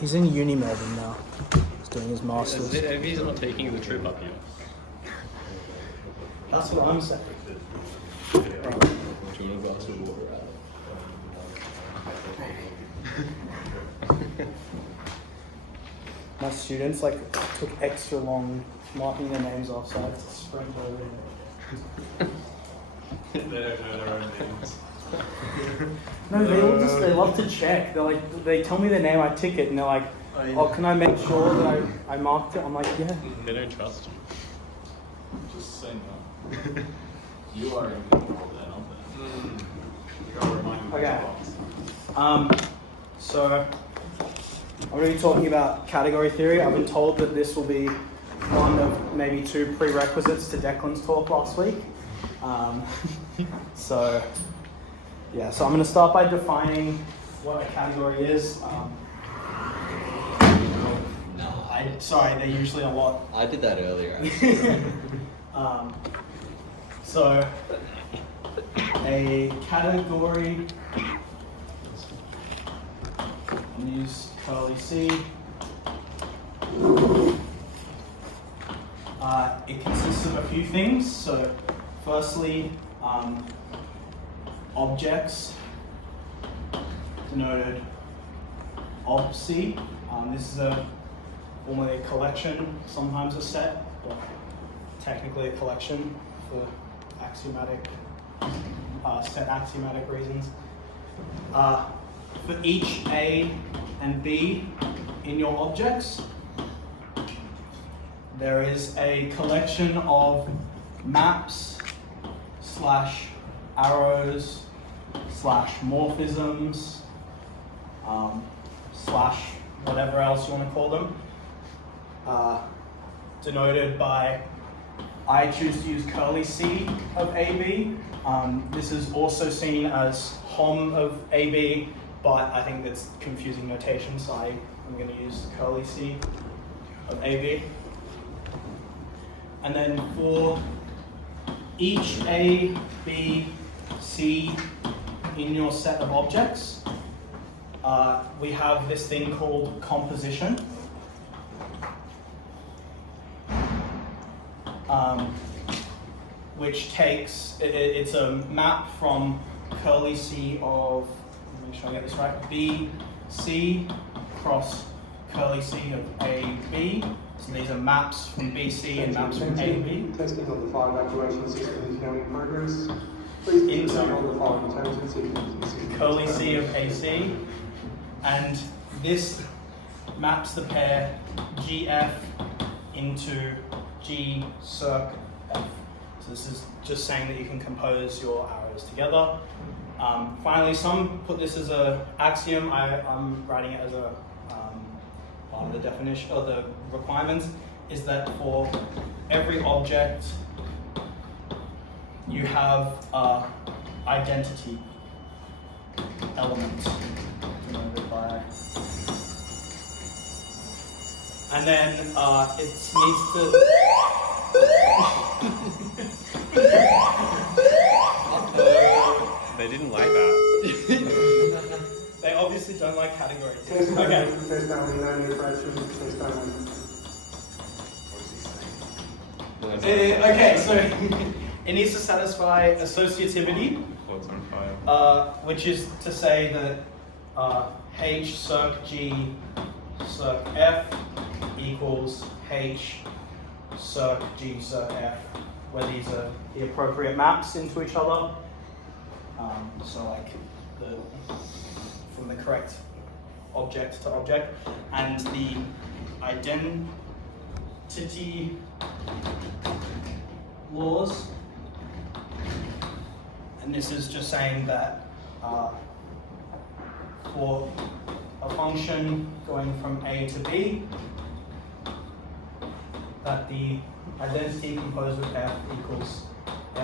He's in uni Melbourne now. He's doing his masters. He's not taking the trip up here. That's what I'm saying. Do you want a glass of water? My students took extra long marking their names off, so I had to sprint over it. They don't know their own names. No, they love to check. They tell me their name, I tick it, and they're like, oh, can I make sure that I marked it? I'm like, yeah. They don't trust you. Just say no. You are in control then, aren't you gotta remind me. Okay. So I'm going to be talking about category theory. I've been told that this will be one of maybe 2 prerequisites to Declan's talk last week. So I'm going to start by defining what a category is. Sorry, they're usually a lot. I did that earlier. So a category, and use curly C. It consists of a few things. So firstly, objects denoted ob-C. This is formerly a collection, sometimes a set, but technically a collection for set axiomatic reasons. For each A and B in your objects, there is a collection of maps / arrows / morphisms / whatever else you want to call them, denoted by, I choose to use curly C of AB. This is also seen as hom of AB, but I think that's confusing notation, so I'm going to use curly C of AB. And then for each A, B, C in your set of objects, we have this thing called composition. Which takes, it's a map from curly C of, make sure I get this right, B, C cross curly C of A, B. So these are maps from B, C and maps from A, B. Testing of the fire evacuation system is now in progress. Please turn on the following terms and sequences. Curly C of AC. And this maps the pair GF into G circ F. So this is just saying that you can compose your arrows together. Finally, some put this as an axiom. I'm writing it as a part of the definition, or the requirements, is that for every object you have identity element denoted by, and then it needs to. They didn't like that. They obviously don't like category. Test Okay. Test only, no new approaches, test only. Okay, so it needs to satisfy associativity, which is to say that H circ G circ F equals H circ G circ F, where these are the appropriate maps into each other. So like from the correct object to object, and the identity laws, and this is just saying that for a function going from A to B, that the identity composed with F equals the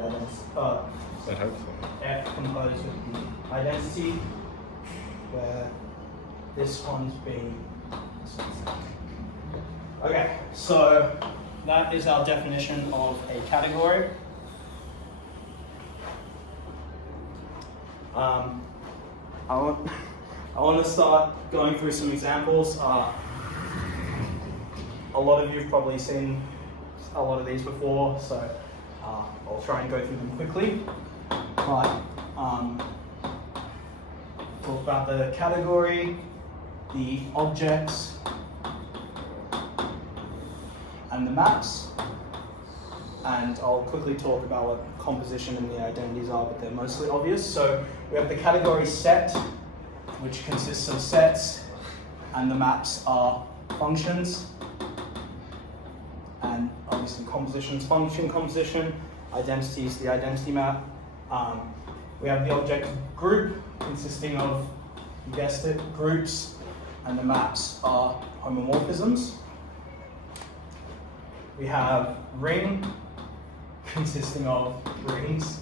identity, I hope so. F composed with the identity, where this one's being. Okay, so that is our definition of a category. I want to start going through some examples. A lot of you have probably seen a lot of these before, so I'll try and go through them quickly. But talk about the category, the objects, and the maps. And I'll quickly talk about what composition and the identities are, but they're mostly obvious. So we have the category set, which consists of sets, and the maps are functions. And obviously compositions, function composition, identities, the identity map. We have the object group consisting of, you guessed it, groups, and the maps are homomorphisms. We have ring consisting of rings,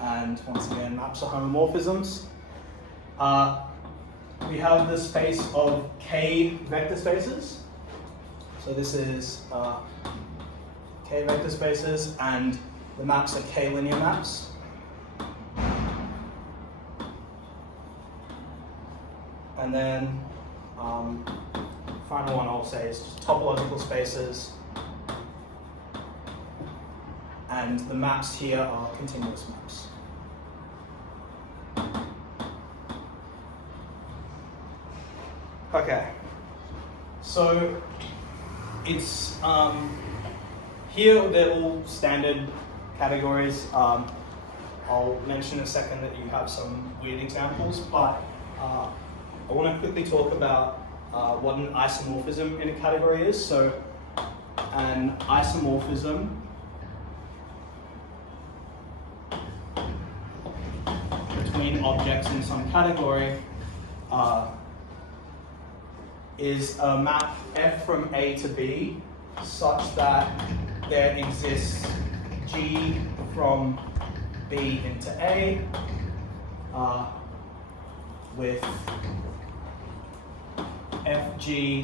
and once again, maps are homomorphisms. We have the space of K vector spaces. So this is K vector spaces, and the maps are K linear maps. And then final one I'll say is just topological spaces. And the maps here are continuous maps. Okay, so it's here they're all standard categories. I'll mention in a second that you have some weird examples, but I want to quickly talk about what an isomorphism in a category is. So an isomorphism between objects in some category is a map F from A to B such that there exists G from B into A with FG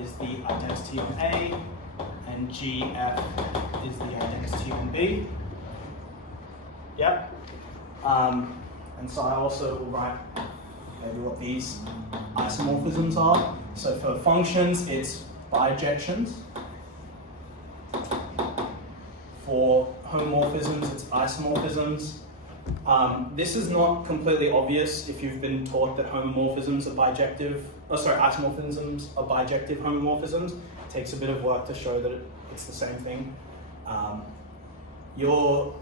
is the identity on A and GF is the identity on B. Yep. And so I also will write maybe what these isomorphisms are. So for functions, it's bijections. For homomorphisms, it's isomorphisms. This is not completely obvious if you've been taught that homomorphisms are bijective, isomorphisms are bijective homomorphisms. It takes a bit of work to show that it's the same thing. Your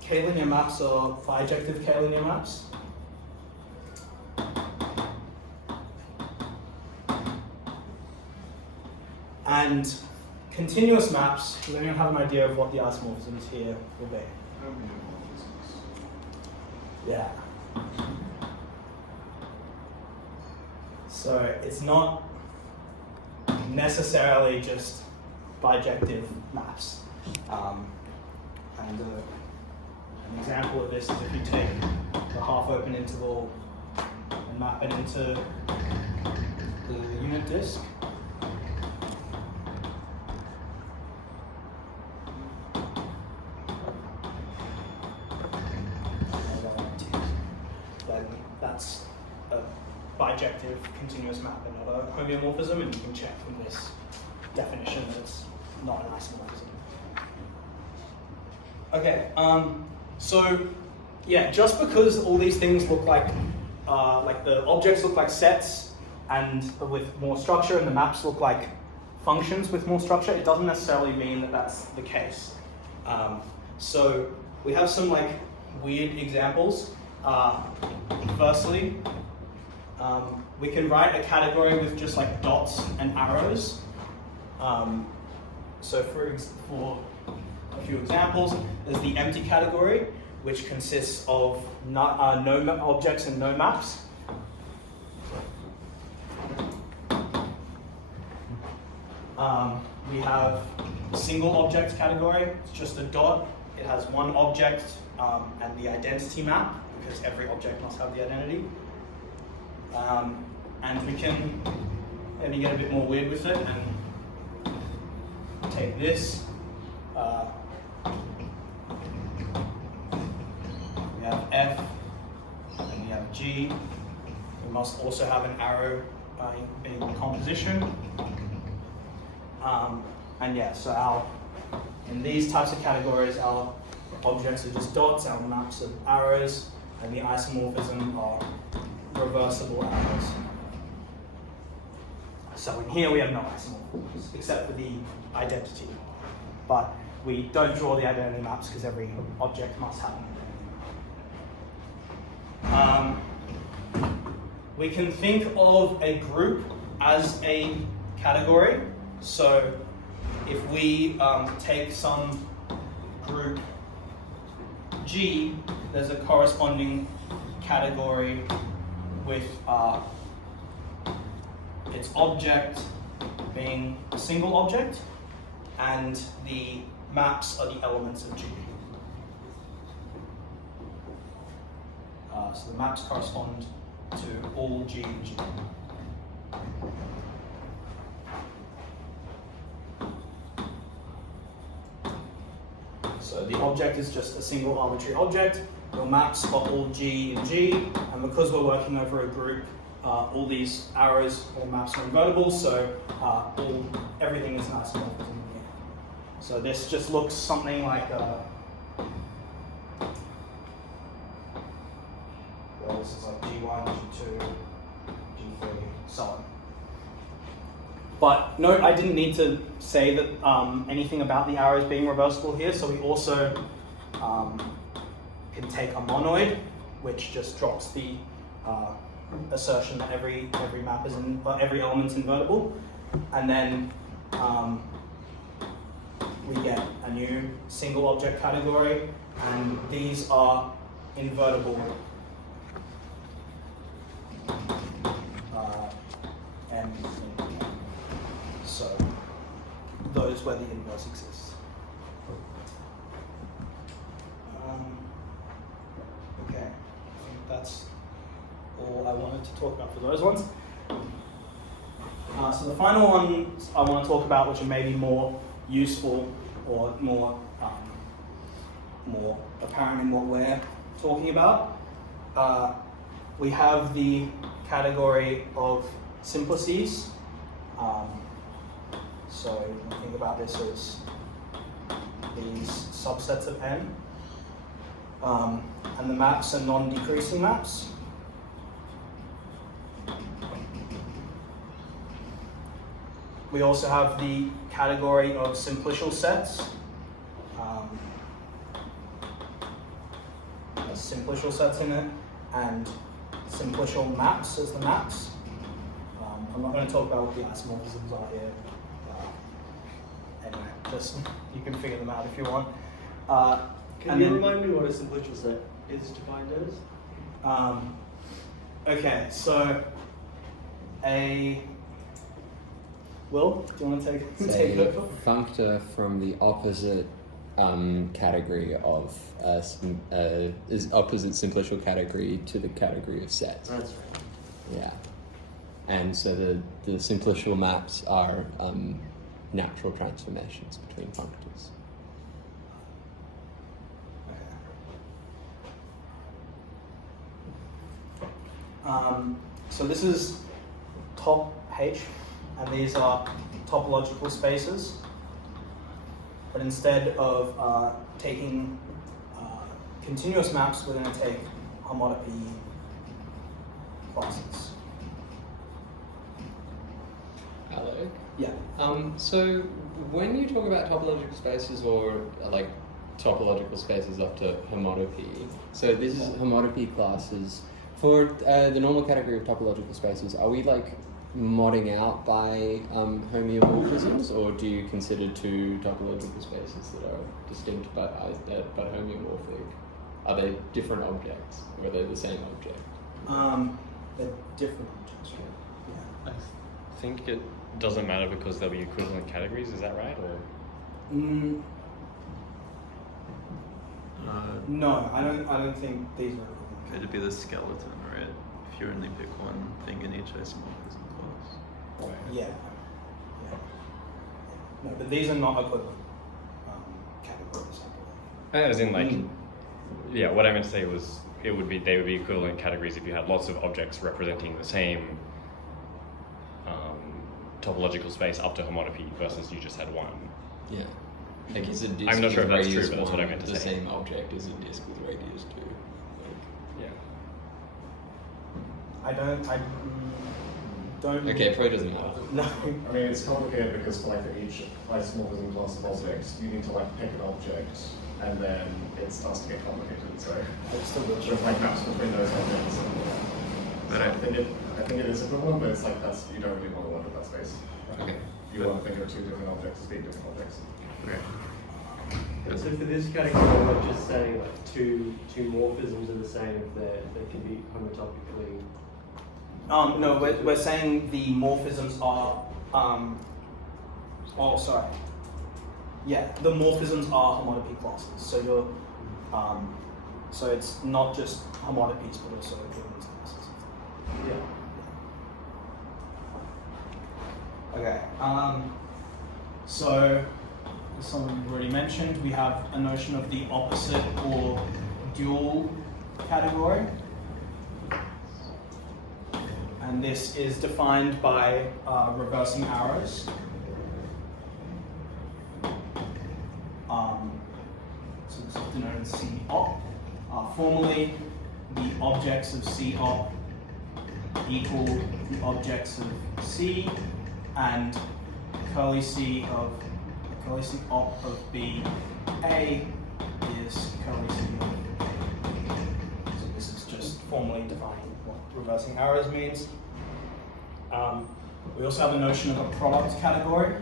K-linear maps are bijective K-linear maps. And continuous maps, does anyone have an idea of what the isomorphisms here will be? Yeah. So it's not necessarily just bijective maps. An example of this is if you take the half-open interval and map it into the unit disk. Then that's a bijective continuous map and not a homeomorphism, and you can check from this definition that it's not an isomorphism. Okay, so yeah, just because all these things look like the objects look like sets and with more structure, and the maps look like functions with more structure, it doesn't necessarily mean that that's the case. So we have some weird examples. Firstly, we can write a category with just dots and arrows. So for a few examples, there's the empty category, which consists of no objects and no maps. We have a single object category. It's just a dot. It has one object and the identity map, because every object must have the identity. And we can maybe get a bit more weird with it and take this. We have F G. We must also have an arrow being composition. And yeah, so in these types of categories, our objects are just dots, our maps are arrows, and the isomorphism are reversible arrows. So in here we have no isomorphisms, except for the identity. But we don't draw the identity maps because every object must have an identity. We can think of a group as a category. So if we take some group G, there's a corresponding category with its object being a single object, and the maps are the elements of G. So the maps correspond to all G in G. So the object is just a single arbitrary object. Your maps are all G in G, and because we're working over a group, all these arrows or maps are invertible, so everything is an isomorphism here. So this just looks something like well, this is like G1, G2, G3, so on. But note, I didn't need to say that anything about the arrows being reversible here, so we also can take a monoid, which just drops the assertion that every map is every element's invertible, and then we get a new single object category, and these are invertible M. So those where the inverse exists. Okay, I think that's all I wanted to talk about for those ones. So the final ones I want to talk about, which are maybe more useful or more apparent in what we're talking about. We have the category of simplices. So you can think about this as these subsets of n. And the maps are non-decreasing maps. We also have the category of simplicial sets. There's simplicial sets in it, and simplicial maps as the maps. I'm not going to talk about what the isomorphisms are here. Anyway, just you can figure them out if you want. Can you remind me what a simplicial set is defined as? Okay, so Will, do you want to take it A over? functor from the opposite category of is opposite simplicial category to the category of sets. That's right. Yeah, and so the simplicial maps are natural transformations between functors. So this is top H, and these are topological spaces. But instead of taking continuous maps, we're going to take homology classes. Hello. Yeah. So when you talk about topological spaces or like topological spaces up to homotopy, so this is homotopy classes. For the normal category of topological spaces, are we like modding out by homeomorphisms, or do you consider two topological spaces that are distinct but homeomorphic? Are they different objects, or are they the same object? They're different objects, yeah. I think it doesn't matter because they'll be equivalent categories, is that right? Or No, I don't think these are. It'd be the skeleton, right? If you only pick one thing in each isomorphism class. Yeah. No, but these are not equivalent categories, I believe. as in like, yeah, what I meant to say was they would be equivalent categories if you had lots of objects representing the same topological space up to homotopy versus you just had one. Yeah. Like is a disk I'm not sure with if that's true, radius but that's what I 1 meant to the say. same object as a disk with radius 2? Yeah. I don't. Okay, probably doesn't matter. No. I mean, it's complicated because for each isomorphism class of objects, you need to pick an object, and then it starts to get complicated. So with maps between those objects. But So I think it is equivalent, but it's you don't really want to work with that space. Okay. You want to think of two different objects as being different objects. Okay. So for this category, we're just saying two morphisms are the same if they can be homotopically. No, we're saying the morphisms are. Oh, sorry. Yeah, the morphisms are homotopy classes. So you're. So it's not just homotopies, but also equivalence classes. Yeah. Okay. So, as someone already mentioned, we have a notion of the opposite or dual category. And this is defined by reversing arrows. So this is denoted as C-op. Formally, the objects of C-op equal the objects of C, and curly C op of B A is curly C of A. So this is just formally defining what reversing arrows means. We also have a notion of a product category.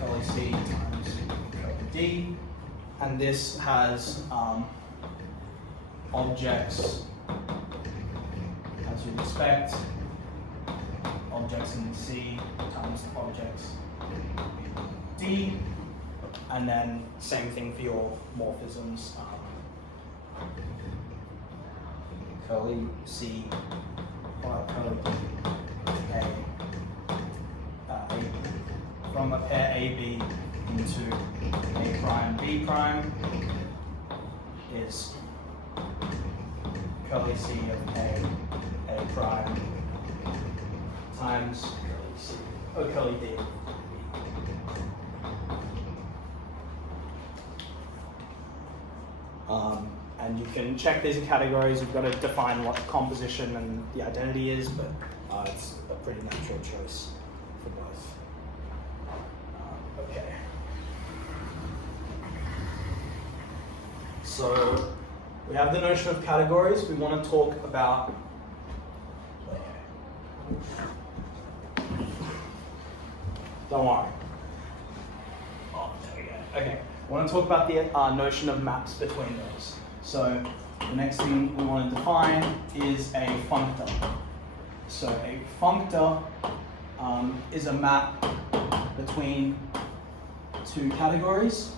Curly C times curly D, and this has objects, as you'd expect, objects in C times objects in D, and then same thing for your morphisms. Curly C, curly A, from a pair AB into A prime B prime is curly C of A prime times curly C, curly D. And you can check these categories. You've got to define what composition and the identity is, but it's a pretty natural choice for both. Okay. So we have the notion of categories. We want to talk about. Don't worry. Oh, there we go. Okay. I want to talk about the notion of maps between those. So the next thing we want to define is a functor. So a functor is a map between two categories,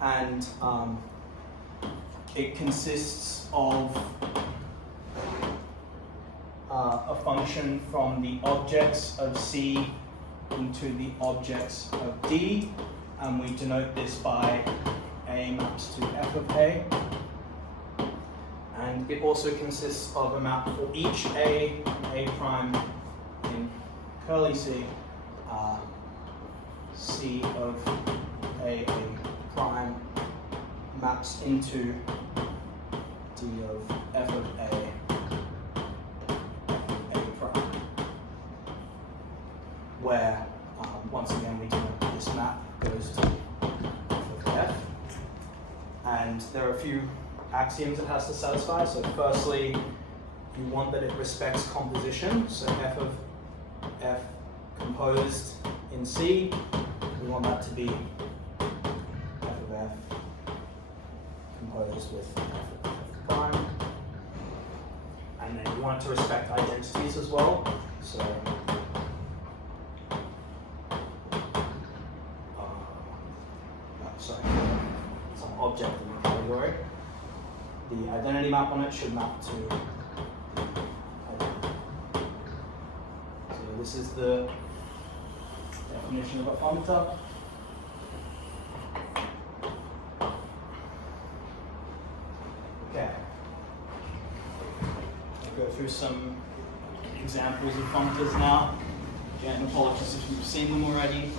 and it consists of a function from the objects of C into the objects of D, and we denote this by A maps to F of A. And it also consists of a map for each A prime in curly C, C of A prime maps into D of F of A prime, where once again we denote this map goes to F of F. And there are a few axioms it has to satisfy. So firstly, you want that it respects composition. So F of F composed in C, we want that to be F of F composed with F of F prime. And then you want it to respect identities as well. So sorry, some object in the category. The identity map on it should map to identity. So this is the F definition of a functor. Okay. I'll go through some examples of functors now. Again, apologies if you've seen them already.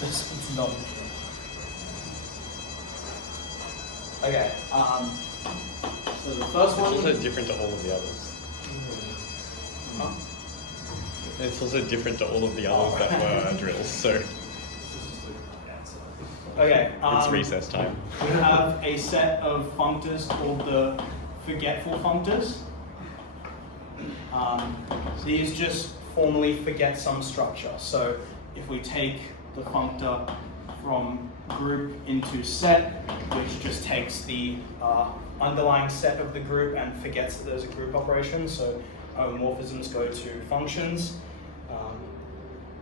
It's not. Okay. So the first It's one. also different to all of the others. Huh? It's also different to all of the others that were drills, so Okay. it's recess time. We have a set of functors called the forgetful functors. These just formally forget some structure. So if we take the functor from group into set, which just takes the underlying set of the group and forgets that there's a group operation. So homomorphisms go to functions.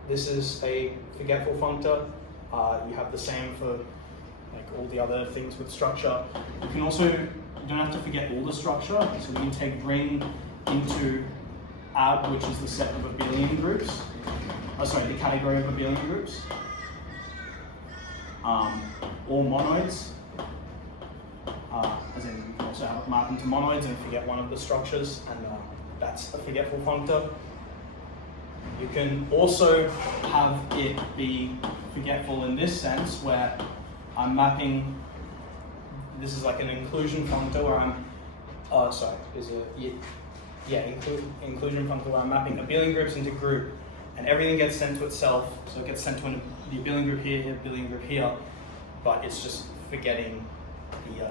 This is a forgetful functor. You have the same for like all the other things with structure. You can also, you don't have to forget all the structure. So we can take ring into AB, which is the set of abelian groups. The category of abelian groups. Or monoids. As in, you can also have map into monoids and forget one of the structures, and that's a forgetful functor. You can also have it be forgetful in this sense, where I'm mapping, this is like an inclusion functor where I'm, inclusion functor where I'm mapping abelian groups into group, and everything gets sent to itself, so it gets sent to the abelian group here, abelian group here, but it's just forgetting the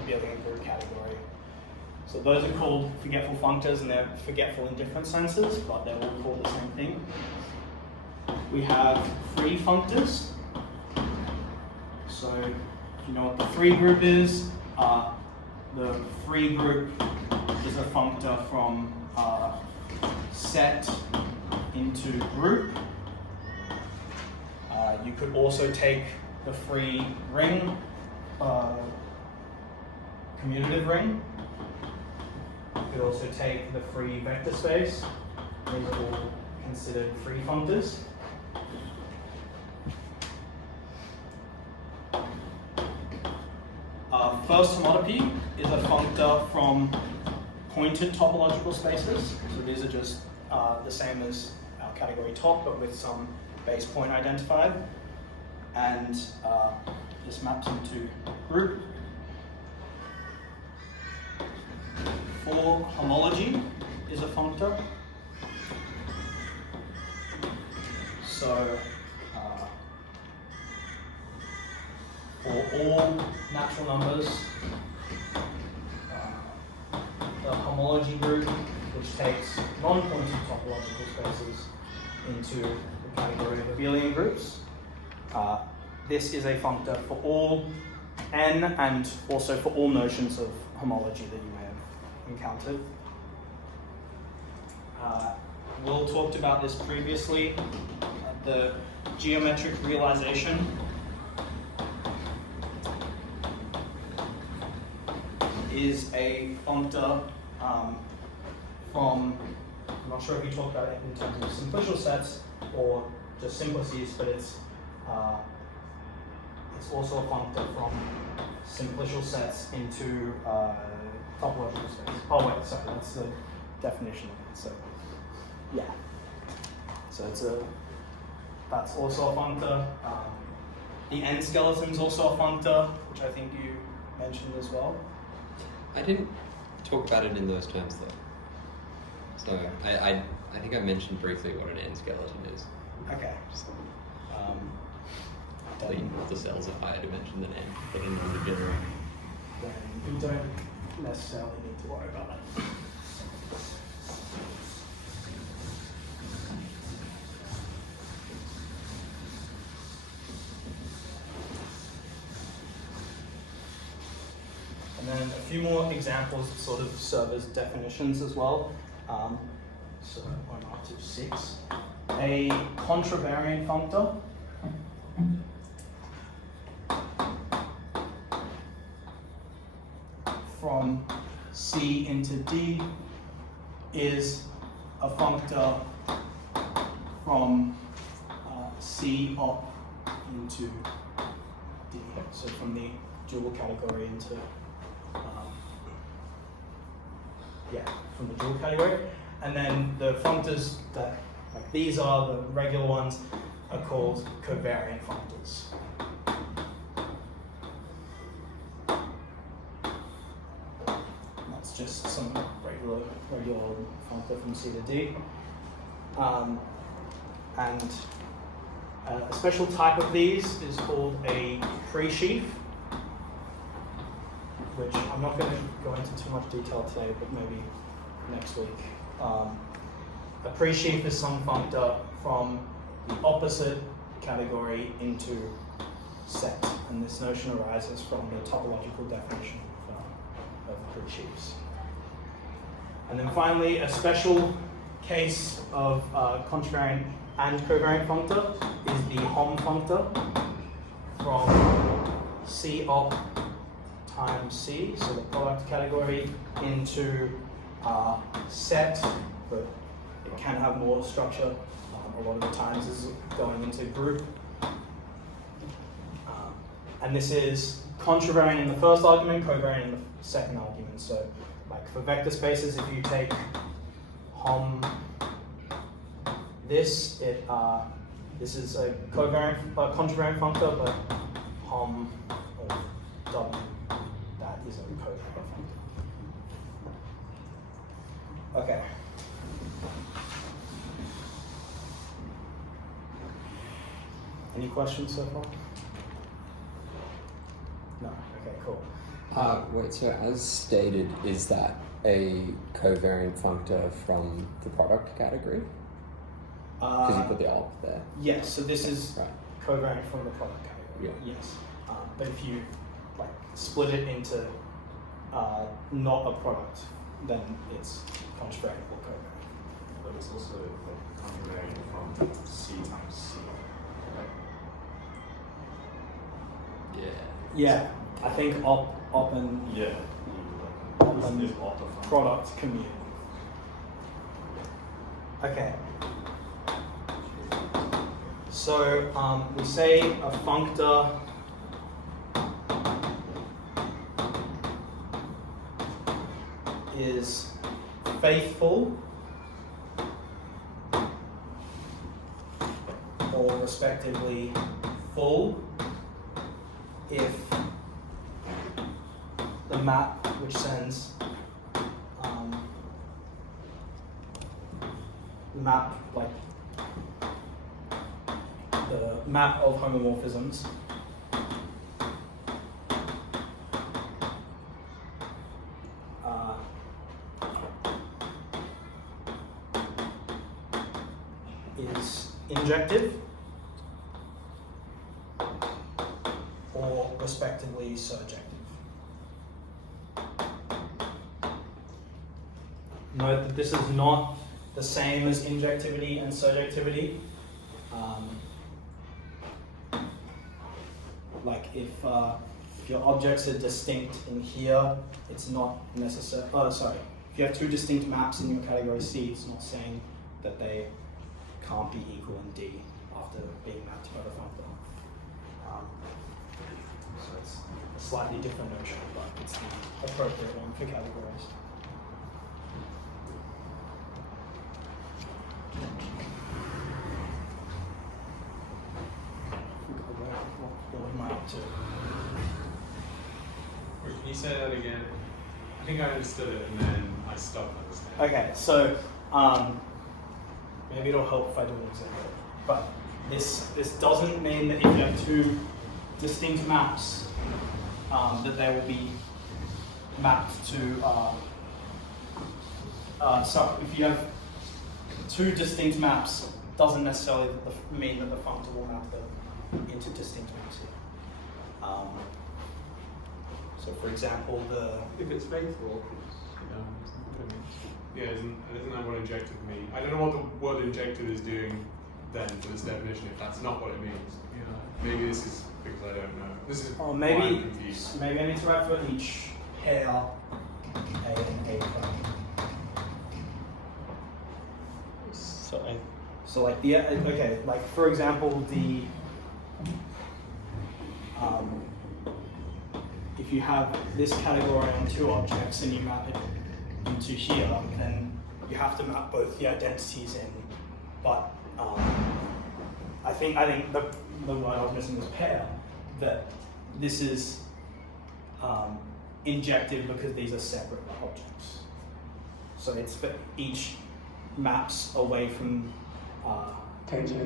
abelian group category. So those are called forgetful functors, and they're forgetful in different senses, but they're all called the same thing. We have free functors. So you know what the free group is. The free group is a functor from set into group. You could also take the free ring, commutative ring. You could also take the free vector space. These are all considered free functors. First homotopy is a functor from pointed topological spaces. So these are just the same as our category top, but with some base point identified. And this maps into group. For homology is a functor. So for all natural numbers, the homology group, which takes non-pointed topological spaces into the category of abelian groups. This is a functor for all n and also for all notions of homology that you may have encountered. Will talked about this previously. The geometric realization is a functor from, I'm not sure if you talked about it in terms of simplicial sets or just simplices, but it's also a functor from simplicial sets into topological space. Oh wait, sorry, that's the definition of it. So yeah, so that's also a functor. The n skeleton is also a functor, which I think you mentioned as well. I didn't talk about it in those terms though. So I think I mentioned briefly what an n skeleton is. Okay. The cells of higher dimension than n, but in non-degenerate. Then you don't necessarily need to worry about that. And then a few more examples that sort of serve as definitions as well. So I'm up to 6. A contravariant functor from C into D is a functor from C up into D. So from the dual category into, from the dual category. And then the functors that, like these are the regular ones, are called covariant functors. That's just some regular functor from C to D. And a special type of these is called a pre-sheaf, which I'm not going to go into too much detail today, but maybe next week. A pre-sheaf is some functor from the opposite category into set, and this notion arises from the topological definition of pre-sheaves. And then finally, a special case of contravariant and covariant functor is the Hom functor from C op times C, so the product category, into set, but it can have more structure. A lot of the times is going into group. And this is contravariant in the first argument, covariant in the second argument. So like for vector spaces, if you take Hom this, this is a contravariant functor, but Hom of W, that is a covariant functor. Okay. Any questions so far? No. Okay, cool. Wait, so as stated, is that a covariant functor from the product category? Because you put the alt there. Yes, so this is Right. covariant from the product category. Yeah. Yes. But if you like split it into not a product, then it's contravariant or covariant. But it's also contravariant from C times C. Yeah. Yeah, I think op and Yeah. op and Is auto function. product commute. Okay. So we say a functor is faithful or respectively full if the map which sends the map of homomorphisms is injective or respectively surjective. Note that this is not the same as injectivity and surjectivity. Like if your objects are distinct in here, it's not necessary. Oh, sorry. If you have two distinct maps in your category C, it's not saying that they can't be equal in D after being mapped by the functor. So it's a slightly different notion, but it's the appropriate one for categories. What am I up to? Wait, can you say that again? I think I understood it and then I stopped understanding. Okay, so maybe it'll help if I do an example. But this doesn't mean that if you have two distinct maps, that they will be mapped to. So if you have two distinct maps, doesn't necessarily mean that the functor will map them into distinct maps here. So for example, If it's faithful, Yeah, isn't that what injected means? I don't know what the word injected is doing then for this definition, if that's not what it means. Maybe this is because I don't know. This is or why I'm maybe confused. maybe I need to write for each pair So like the okay, like for example, the if you have this category on two objects and you map it into here, then you have to map both the identities in. But I think the word I was missing was pair. That this is injective because these are separate objects. So it's for each maps away from. Attention.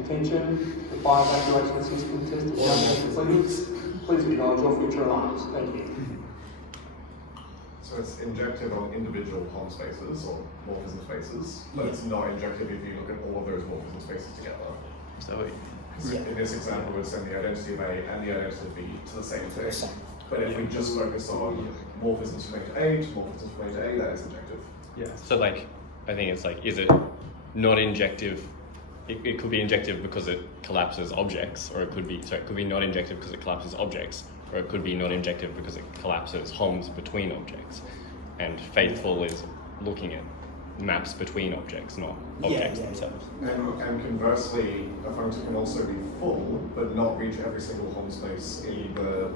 The fire evacuation system test is now complete. Please acknowledge all future alarms. Thank you. So it's injected on individual Hom spaces or morphism spaces, but it's not injected if you look at all of those morphism spaces together. So In this example, we'd send the identity of A and the identity of B to the same thing. But if we just focus on morphisms from A to A, morphisms from A to A, that is injective. yeah. So like, I think it's like, is it not injective? It could be injective because it collapses objects, or it could be not injective because it collapses objects, or it could be not injective because it collapses Homs between objects. And faithful is looking at maps between objects, not objects themselves. And conversely, a function can also be full, but not reach every single Hom space in the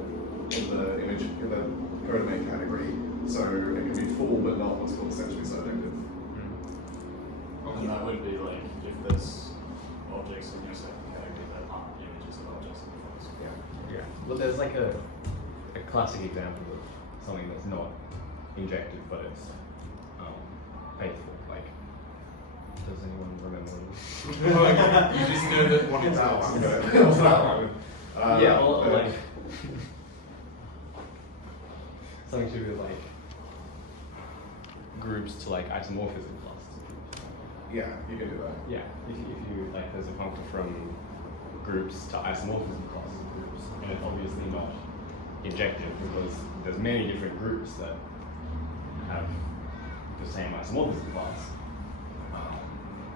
codomain category. So it can be full, but not what's called essentially surjective. And that would be like if there's objects in your second category that aren't images of objects in the first. Yeah. Well, there's like a classic example of something that's not injective, but it's faithful. Like, does anyone remember what it is? You just know that one That exists. one, good. What's that one? Yeah, well, like something to do with like groups to like isomorphism classes. Yeah, you can do that. Yeah, if you like, there's a functor from groups to isomorphism classes of groups, and it's obviously not injective because there's many different groups that have the same isomorphism class,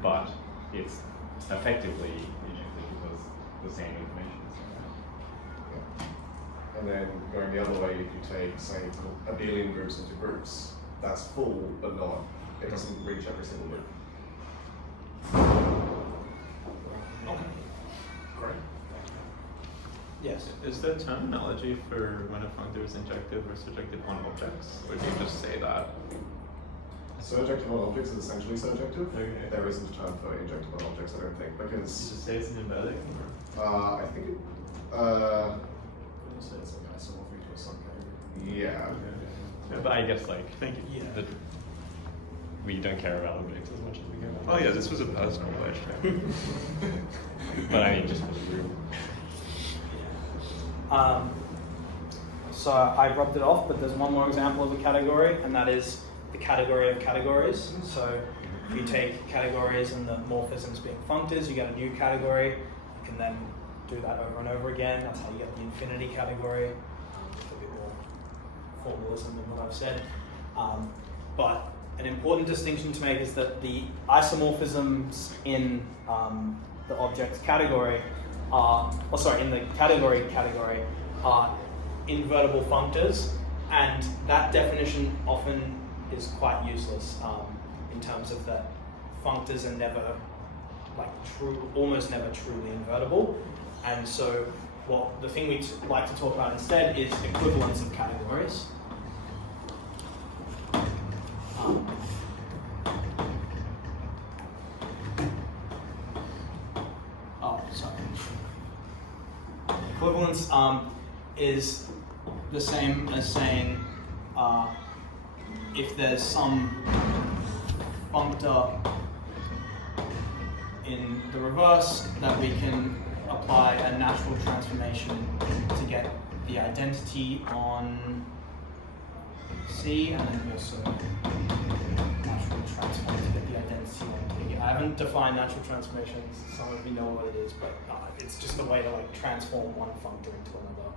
but it's effectively injective because the same information is there. And then going the other way, if you take, say, abelian groups into groups, that's full, but not, it doesn't reach every single group. Great. Yes. Is there terminology for when a functor is injective or surjective on objects? Or do you just say that? Surjective on objects is essentially surjective. Okay. There isn't a term for injective on objects, I don't think, You because just say it's an embedding? I think it, You say it's like isomorphic to a subcategory. yeah. Yeah, but I guess like Thank you. Yeah. we don't care about objects as much as we care about. Oh yeah, this was a personal question. But I mean, just for the room. So I rubbed it off, but there's one more example of a category, and that is the category of categories. So if you take categories and the morphisms being functors, you get a new category. You can then do that over and over again. That's how you get the infinity category. A bit more formalism than what I've said. But an important distinction to make is that the isomorphisms in the object category are, in the category are invertible functors, and that definition often is quite useless in terms of that functors are never almost never truly invertible. And so the thing we like to talk about instead is equivalence of categories. Equivalence is the same as saying if there's some functor in the reverse, that we can apply a natural transformation to get the identity on C, and then also natural transform to get the identity on P. I haven't defined natural transformations. Some of you know what it is, but it's just a way to transform one functor into another.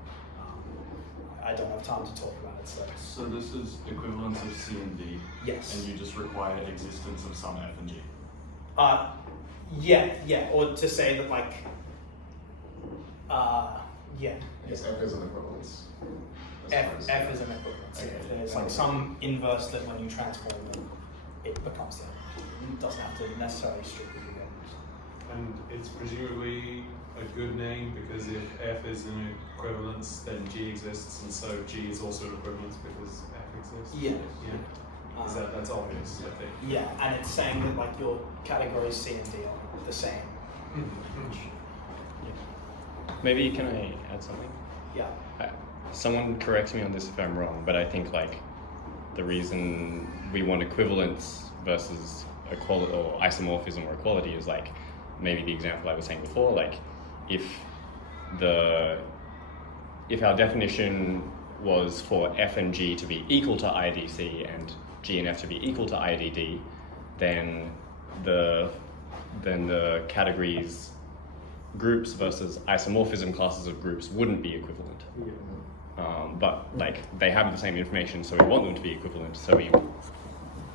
I don't have time to talk about it, So this is equivalence of C and D. Yes. And you just require existence of some F and G. Yeah, or to say that yeah. Yes, F is an equivalence. F is an equivalence. Okay. There's some inverse that when you transform them, it becomes that. It doesn't have to necessarily strictly be that. And it's presumably a good name because if F is an equivalence, then G exists, and so G is also an equivalence because F exists. Yeah. Yeah. That's obvious, I think. Yeah, and it's saying that like your categories C and D are the same. Maybe can I add something? Yeah. Someone corrects me on this if I'm wrong, but I think like the reason we want equivalence versus equality or isomorphism or equality is like maybe the example I was saying before, like if our definition was for F and G to be equal to IDC and G and F to be equal to IDD, then the categories groups versus isomorphism classes of groups wouldn't be equivalent. Yeah. But like they have the same information, so we want them to be equivalent, so we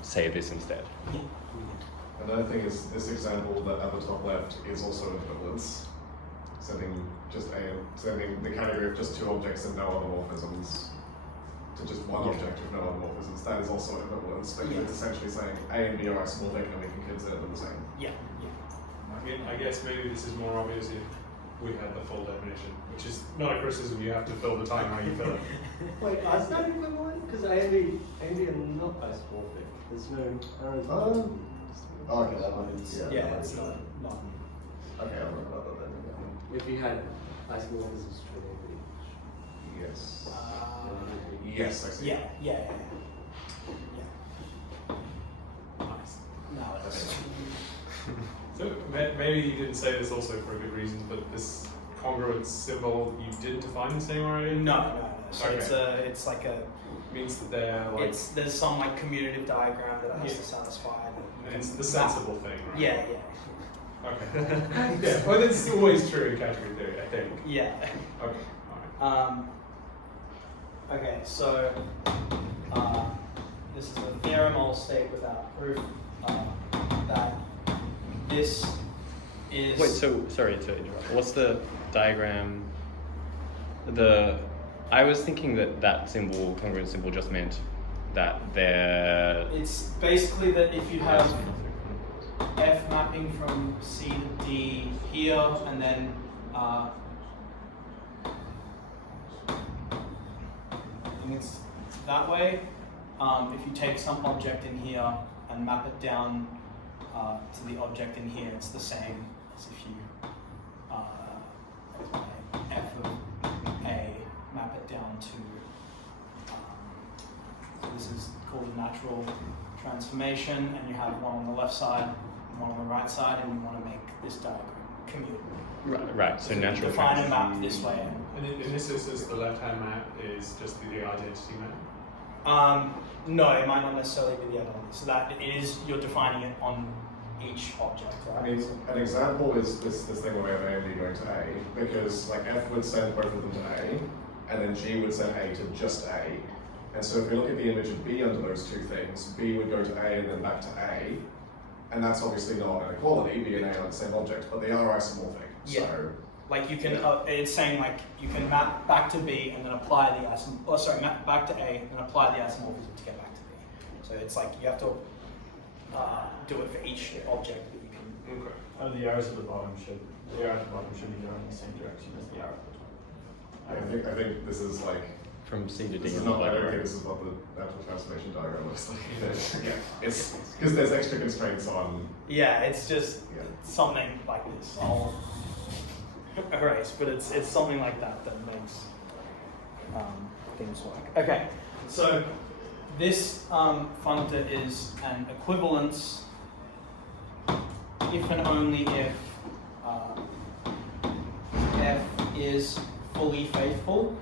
say this instead. Another thing is this example that at the top left is also equivalence, setting the category of just two objects and no other morphisms to just one object with no other morphisms. That is also equivalence, because it's essentially saying A and B are isomorphic and we can consider them the same. Yeah. I mean, I guess maybe this is more obvious if we had the full definition, which is not a criticism. You have to fill the time how you fill it. Wait, is that equivalent? Because A and B are not isomorphic. There's no. Okay, that one is. Yeah, it's not. Okay, I'll remember that then. If you had isomorphisms between A and B. Yes. Yes, I see. Yeah. Nice. No, it's So maybe you didn't say this also for a good reason, but this congruence symbol you didn't define the same already? no. So Okay. it's like a. Means that they're like. There's some like commutative diagram that it has Yeah. to satisfy. It's the sensible thing, right? Yeah. Okay. Yeah. Well, that's always true in category theory, I think. Yeah. Okay. All right. Okay, so this is a theorem I'll state without proof that this is. Wait, so sorry to interrupt. What's the diagram? I was thinking that symbol, congruent symbol, just meant that they're. It's basically that if you have F mapping from C to D here, and then I think it's that way. If you take some object in here and map it down to the object in here, it's the same as if you F of A, map it down to, so this is called a natural transformation, and you have one on the left side and one on the right side, and you want to make this diagram commute. Right. So natural. Define a map this way. And in this instance, the left-hand map is just the identity map? No, it might not necessarily be the other one. So that it is, you're defining it on each object, right? I mean, an example is this thing where we have A and B going to A, because like F would send both of them to A, and then G would send A to just A. And so if we look at the image of B under those two things, B would go to A and then back to A, and that's obviously not an equality, B and A are the same object, but they are isomorphic. Yeah. So, Like you can, it's saying like you can map back to B and then apply the map back to A and then apply the isomorphism to get back to B. So it's like you have to do it for each object that you can. Okay. The arrows at the bottom should be going in the same direction as the arrow at the top. I think this is like, From C to D. this is not, I don't think this is what the natural transformation diagram looks like. Yeah, it's because there's extra constraints on. Yeah, it's just something like this. I'll erase, but it's something like that that makes things work. Okay, so this functor is an equivalence if and only if F is fully faithful.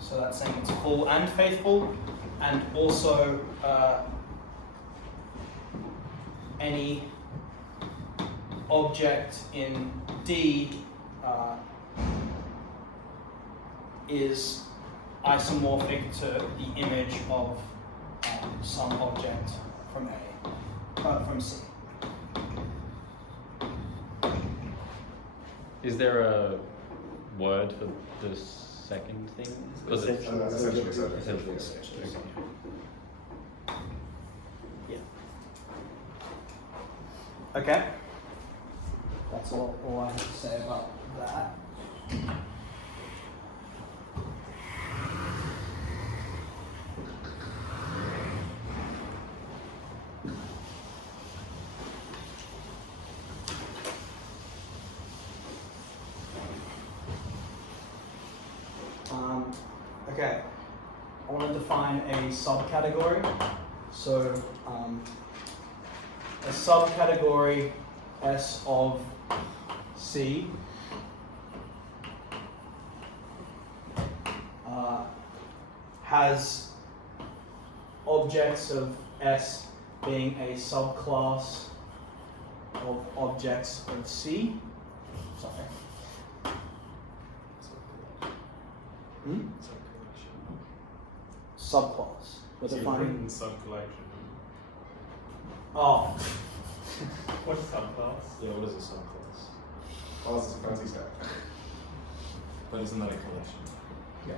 So that's saying it's full and faithful, and also any object in D is isomorphic to the image of some object from from C. Is there a word for the second thing? Essentially, Yeah. Okay. That's all I have to say about that. Okay, I want to define a subcategory. So, a subcategory S of C has objects of S being a subclass of objects of C. Sorry. Subclass. We're So you've defining. written sub-collection. Oh. What's subclass? Yeah, what is a subclass? Class is a fancy set. But isn't that a collection? Yeah.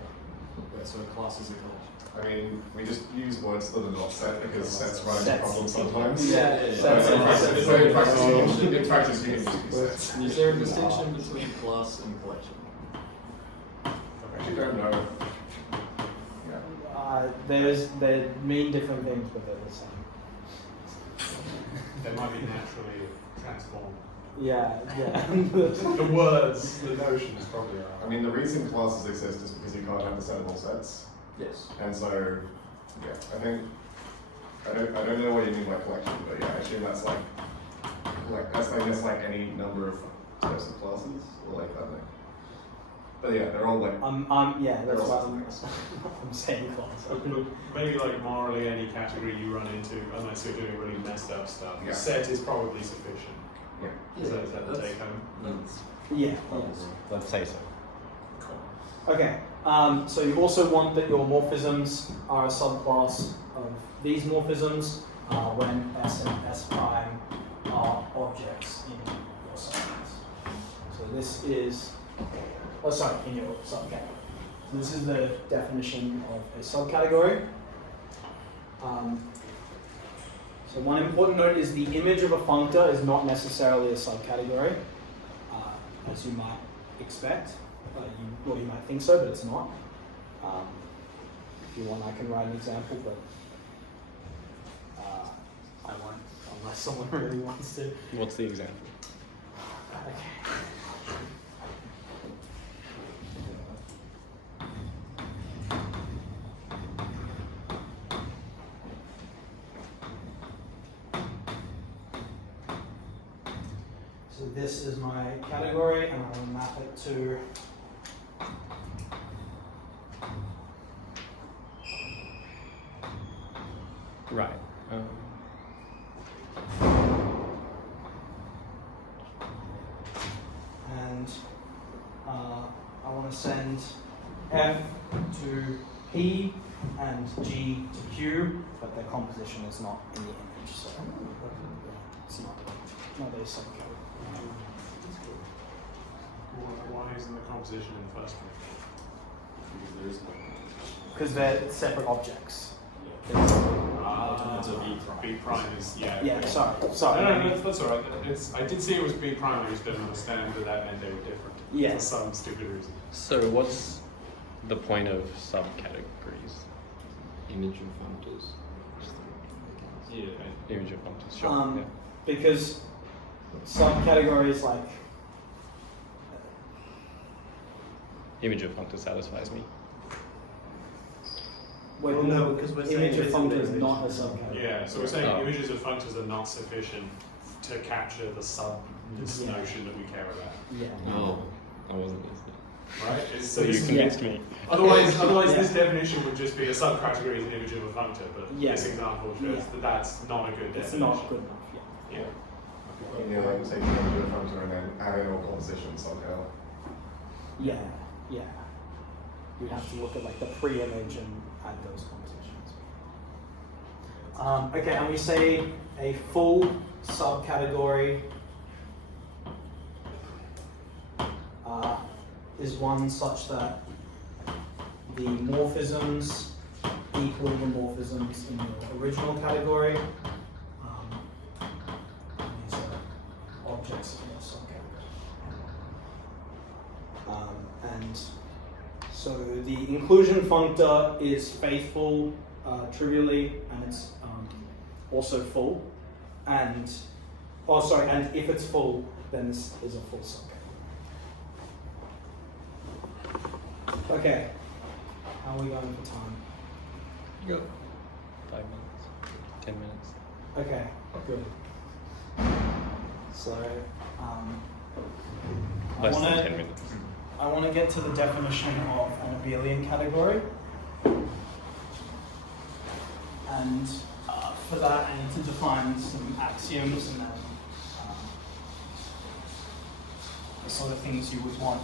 Yeah, so a class is a collection. I mean, we just use words that are not set because sets run into Sets. problems sometimes. Yeah, But sets. in practice, you can just use sets. Is there a distinction between class and collection? I actually don't know. Yeah. They mean different things, but they're the same. They might be naturally transformed. Yeah, yeah. The words, the notions probably are. I mean, the reason classes exist is because you can't have the set of all sets. Yes. And so, yeah, I think, I don't know what you mean by collection, but yeah, I assume that's like that's I guess like any number of types of classes, or like, I don't know. But yeah, they're all like, Yeah, that's They're why all I'm saying class. Maybe like morally any category you run into, unless you're doing really messed up stuff, Yeah. set is probably sufficient. yeah. Is that the take home? That's Yeah. Let's say so. Okay. So you also want that your morphisms are a subclass of these morphisms when S and S prime are objects in your subclass. So this is, in your subcategory. So this is the definition of a subcategory. So one important note is the image of a functor is not necessarily a subcategory, as you might expect. You might think so, but it's not. If you want, I can write an example, but I won't, unless someone really wants to. What's the example? Okay. So this is my category, and I will map it to Right. and I want to send F to P and G to Q, but their composition is not in the image, so it's not a subcategory. Why isn't the composition in the first place? because there is no Because they're separate objects. it's a B prime. B prime is, yeah. Yeah, okay. sorry. No, that's alright. I did see it was B prime, I just didn't understand that meant they were different. Yeah. For some stupid reason. So what's the point of subcategories? Image of functors. Yeah. Image of functors, sure. Yeah. Because subcategories like Image of functor satisfies me. Well, no, because we're saying image of it's functor an is image. not a subcategory. Yeah, so we're saying Oh. images of functors are not sufficient to capture the this Yeah. notion that we care about. Yeah. No, I wasn't listening. Right? So you this- convinced me. Otherwise, Yeah. this definition would just be a subcategory is an image of a functor, but Yeah. this example shows Yeah. that that's not a good It's definition. not good enough. Yeah. Yeah. You know, like take the image of a functor and then add in all compositions somehow. Yeah. Yeah. We'd have to look at like the pre-image and add those compositions. Okay, and we say a full subcategory is one such that the morphisms equal the morphisms in the original category. These are So the inclusion functor is faithful trivially, and it's also full. And and if it's full, then this is a full sub. Okay, how are we going for time? You got 5 minutes, 10 minutes. Okay, good. So, Less than 10 minutes. I want to get to the definition of an abelian category. And for that, I need to define some axioms and then the sort of things you would want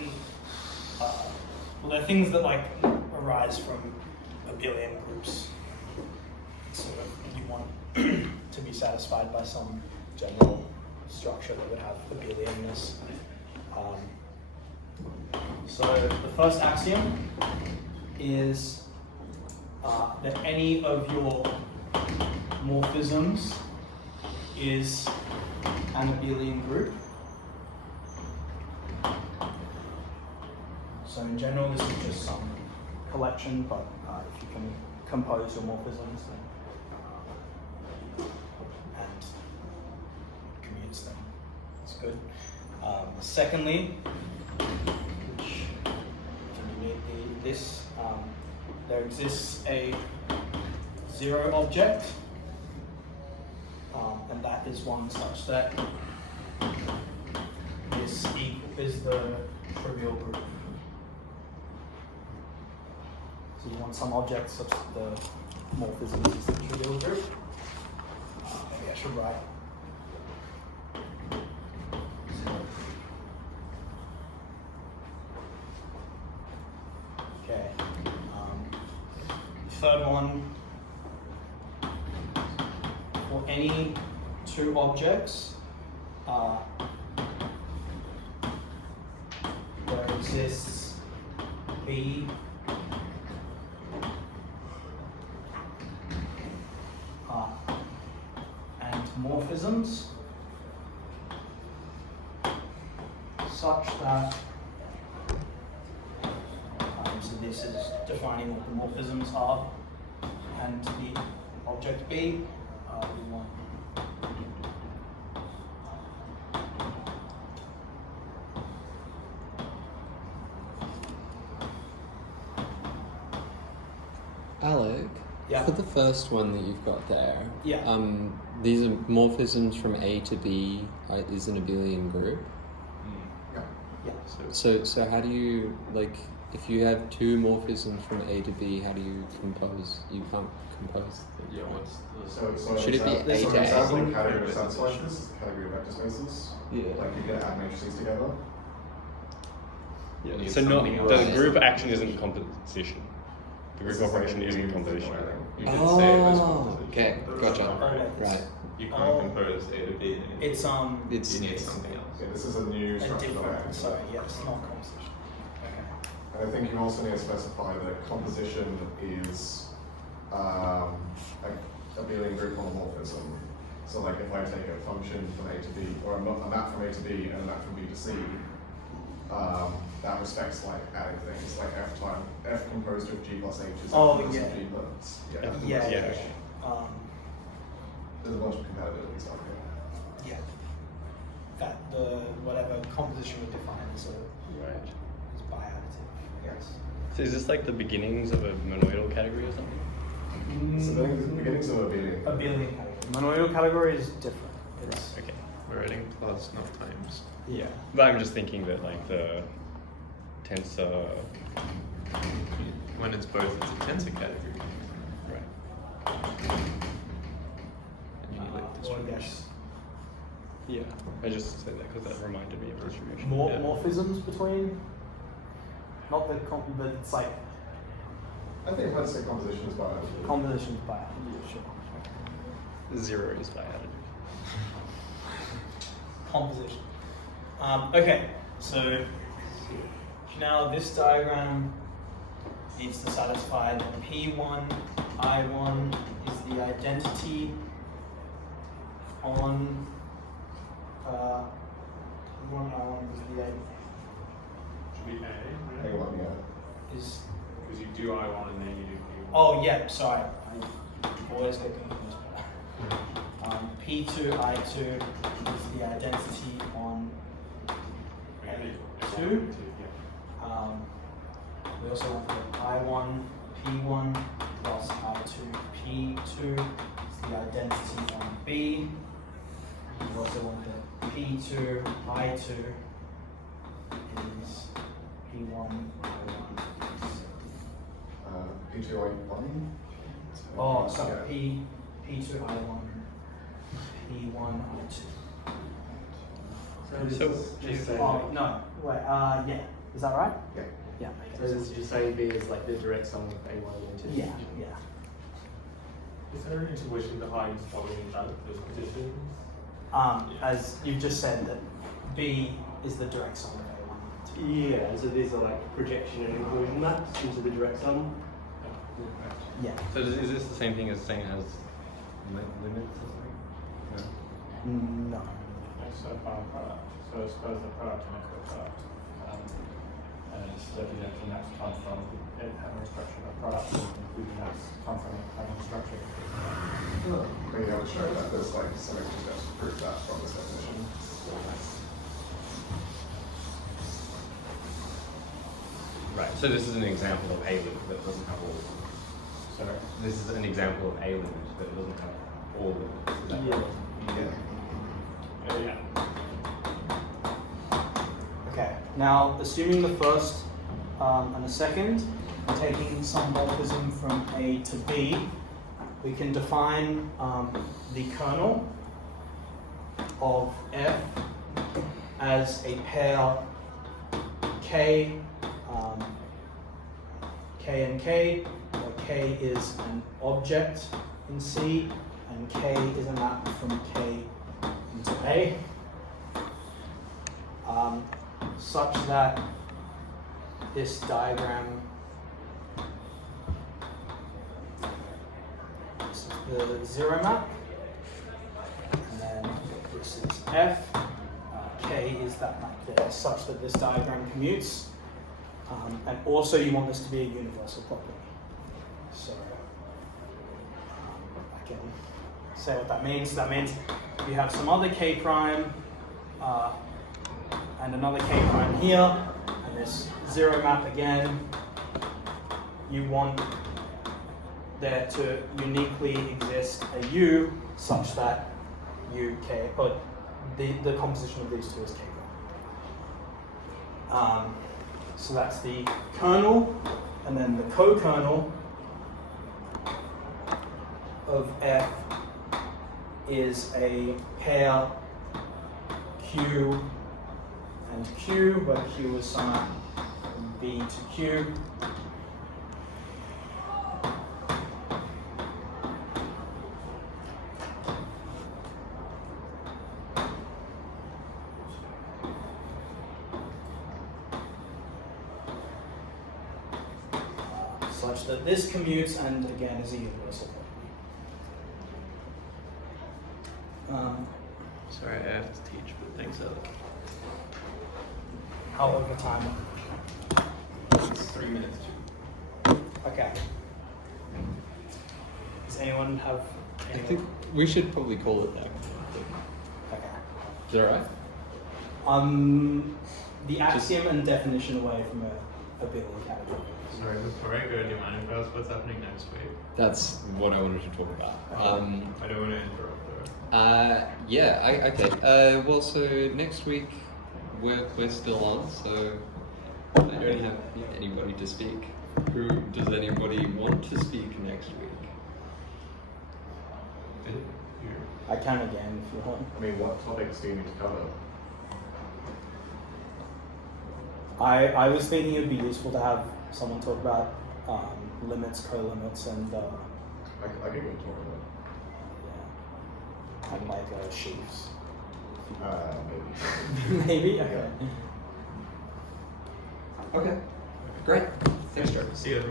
in, well, they're things that like arise from abelian groups. Sort of you want to be satisfied by some general structure that would have abelianness. So the first axiom is that any of your morphisms is an abelian group. So in general, this is just some collection, but if you can compose your morphisms and commutes them, it's good. Secondly, which you need there exists a zero object, and that is one such that this is the trivial group. So you want some object such that the morphism is the trivial group. Maybe I should write. Okay. Third one, for any two objects, there exists B and morphisms such that so this is defining what the morphisms are, and the object B, we want Alec, Yeah. for the first one that you've got there, Yeah. These are morphisms from A to B is an abelian group. Yeah. yeah. So how do you, like, if you have two morphisms from A to B, how do you compose? You can't compose them. Yeah, what's the... So Should it be an A example, to A? example of category of satisfies this is the category of vector spaces. Yeah. Like you can add matrices together. Yeah, so not the group action isn't composition. The group operation isn't composition. You can say it was Oh, okay, gotcha. Right. You can't compose A to B. It's It's You need something else. Yeah, this is a new a structure. different. Sorry, yes, not composition. Okay. And I think you also need to specify that composition is a abelian group homomorphism. So like if I take a function from A to B, or a map from A to B and a map from B to C, that respects like adding things like f composed of g plus h is Oh, f plus yeah. g plus Yeah. There's a bunch of compatibility stuff here. Yeah. That the whatever composition we define is Right. is biadditive, I guess. So is this like the beginnings of a monoidal category or something? So the beginnings of abelian. Abelian category. Monoidal category is different. It's, Okay. We're adding plus, not times. yeah. But I'm just thinking that like the tensor. When it's both, it's a tensor category. Right. And you need like Or distribution. yes. Yeah. I just said that because that reminded me of distribution. Yeah. Morphisms between. Not the but it's like I think if I say composition is biadditive. compositions biadditive. Yeah, sure. Zero is biadditive. Composition. Okay, so now this diagram needs to satisfy that P1, I1 is the identity on P1, I1 is the Should be A, Hang right? on, yeah. is. Because you do I1 and then you do P1. Oh yeah, sorry. I always get confused. P2, I2 is the identity on A2. We also want the I1, P1 plus I2, P2 is the identity on B. We also want the P2, I2 is P1, I1. P2 I1. Oh, sorry, P2, I1, P1, I2. So this So, is just saying, Oh, no, wait, yeah, is that right? Yeah. Yeah. so this is just saying B is like the direct sum of A1 and A2. Yeah, yeah. Is there an intuition behind following those conditions? As you've just said that B is the direct sum of A1 and A2. Yeah, so these are like projection and inclusion maps into the direct sum. Yeah. So is this the same thing as saying it has limits or something? No. So final product. So it's both a product and a co-product. And it's looking at the maps come from it having a structure of a product, including maps come from it having a structure. Maybe I would show that there's like some extra steps to prove that from this definition. Right. So this is an example of a limit that doesn't have all. Sorry. This is an example of a limit that doesn't have all limits. Is that Yeah. right? Yeah. Okay, now assuming the first and the second, and taking some morphism from A to B, we can define the kernel of F as a pair K, K and K, where K is an object in C, and K is a map from K into A. Such that this diagram, this is the zero map, and then this is F, K is that map there, such that this diagram commutes, and also you want this to be a universal property. So I can say what that means. That means you have some other K prime, and another K prime here, and this zero map again. You want there to uniquely exist a U such that U, K, or the composition of these two is K prime. So that's the kernel, and then the co-kernel of F is a pair Q and Q, where Q is assigned from B to Q. Such that this commutes and again is a universal property. Sorry, I have to teach, but thanks, Alec. How over time? It's 3 minutes. Okay. Does anyone have? I think we should probably call it that. Okay. Is that right? The axiom and definition away from a Billy category. Sorry, before I go, do you mind if I ask what's happening next week? That's what I wanted to talk about. I don't want to interrupt though. Yeah, okay. Well, so next week we're still on, so I don't have anybody to speak. Does anybody want to speak next week? I can again if you want. I mean, what topics do you need to cover? I was thinking it'd be useful to have someone talk about limits, co-limits, and I could go talk about yeah, and like sheaves. maybe. Maybe. Okay. Okay, great. Thanks, Joe. See you.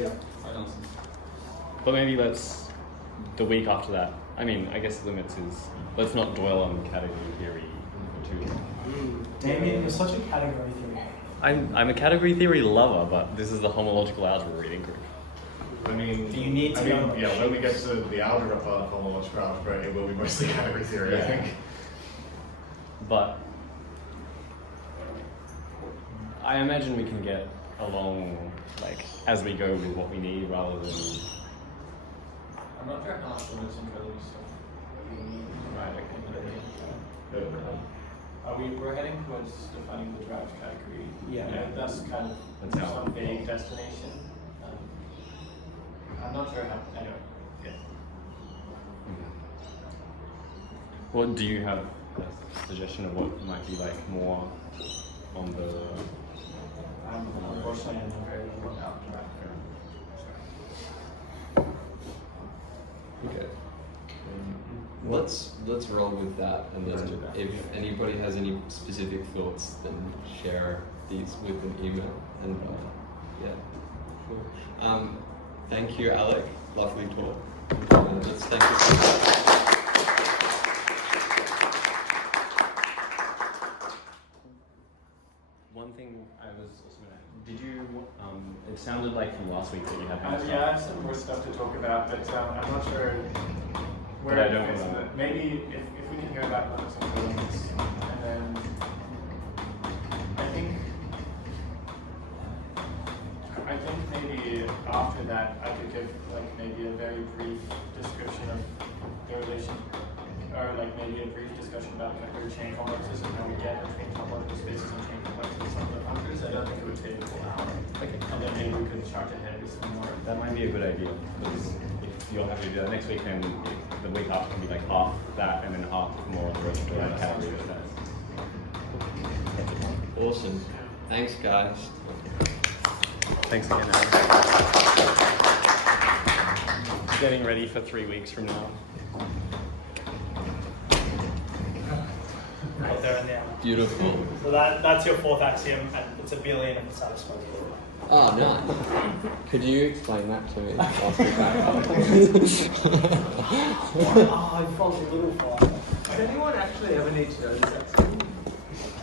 Yeah. But maybe let's, the week after that, I mean, I guess limits is, let's not dwell on category theory for too long. Damien, you're such a category theory. I'm a category theory lover, but this is the homological algebra reading group. I mean, Do you need to know yeah, when we get to the algebra part of homological algebra, it will be mostly category theory, I think. But I imagine we can get along like as we go with what we need rather than. I'm not sure how much the missing code stuff. Right, okay. We're heading towards defining the derived category. Yeah. That's kind of That's how- some vague destination. I'm not sure how. Anyway. Yeah. Well, do you have a suggestion of what might be like more on the? Unfortunately, I'm not very well out. Okay. Let's roll with that, and then if anybody has any specific thoughts, then share these with an email. And yeah, sure. Thank you, Alec. Lovely talk. Let's thank you. One thing I was also gonna. Did you? It sounded like from last week that you had. Yeah, I have some more stuff to talk about, but I'm not sure where But I it don't fits in know. it. Maybe if we can hear back on some feelings, and then I think maybe after that I could give like maybe a very brief description of the relation, or like maybe a brief discussion about vector chain complexes and how we get between topological spaces and chain complexes of the functors. I don't think it would take a full hour. Okay. And then maybe we could charge ahead with some more. That might be a good idea because if you'll have to do that next week, then the week after can be like half that and then half more of the rest of the category. Awesome. Thanks, guys. Thanks again, Alex. Getting ready for 3 weeks from now. Right there and there. Beautiful. So that's your fourth axiom, and it's abelian and it's satisfied. Oh, nice. Could you explain that to me? Whilst we're back? Oh, I felt a little far. Does anyone actually ever need to know this axiom?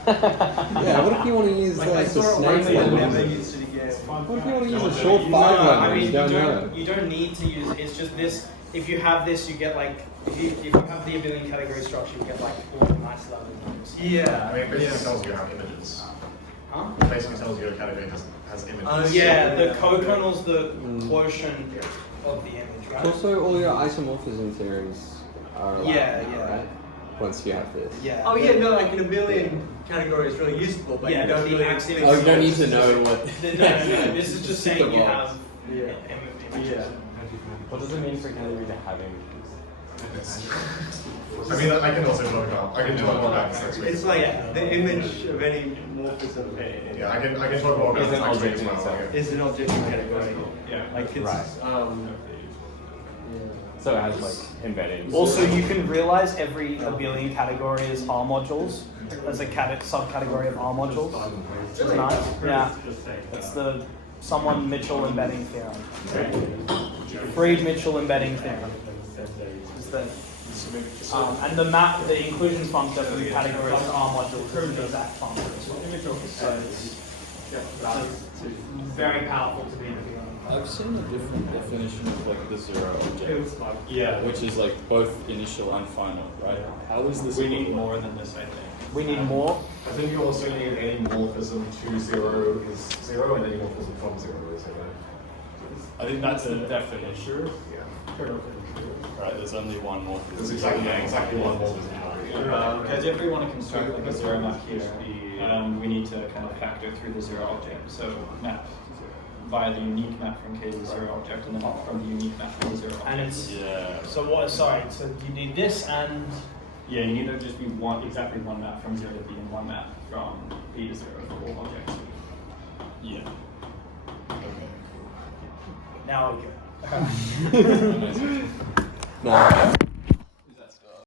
Yeah, what if you want to use like the snake I one? never used it again. What if you want to use a short 5 one I and mean, you don't know? you don't need to use it. It's just this. If you have this, you get like if you have the abelian category structure, you get like all the nice level numbers. Yeah. I mean, it basically tells you how images. Huh? It basically tells you a category has images. Yeah, the co-kernel's the quotient of the image, right? Also, all your isomorphism theories are allowed, Yeah. right? Once you have this. Yeah. Oh yeah, no, like an abelian category is really useful, but Yeah, you don't but the really axiom- Oh, you don't need to know what. No. This is just saying you have Yeah. images. Yeah. What does it mean for a category to have images? I mean, I can also talk about. I can talk more about this next week. It's like the image of any morphism Yeah, I can talk more about Is this an next week object as in well. itself. Yeah. is an objective category. Yeah. Like it's Right. So it has like embeddings. Also, you can realize every abelian category is R modules. There's a subcategory of R modules. Which is nice. Yeah. It's the Mitchell embedding theorem. Fried-Mitchell embedding theorem. Is the and the inclusion function for the categories of R modules is the exact function as well. So it's very powerful to be in a theorem. I've seen a different definition of like the zero object, Yeah. which is like both initial and final, right? How is this? We need more than this, I think. We need more. I think you also need any morphism to 0 is 0, and any morphism from 0 is 0. I think that's the definition. Yeah. Right, there's only one more. There's exactly one morphism. Because if we want to construct like a zero map here, we need to kind of factor through the zero object. So map via the unique map from K to the zero object, and then from the unique map from the zero object. And it's Yeah. so what? Sorry. So you need this and Yeah, you need to just be exactly one map from 0 to B and one map from B to 0 for all objects. Yeah. Okay. now we go. No.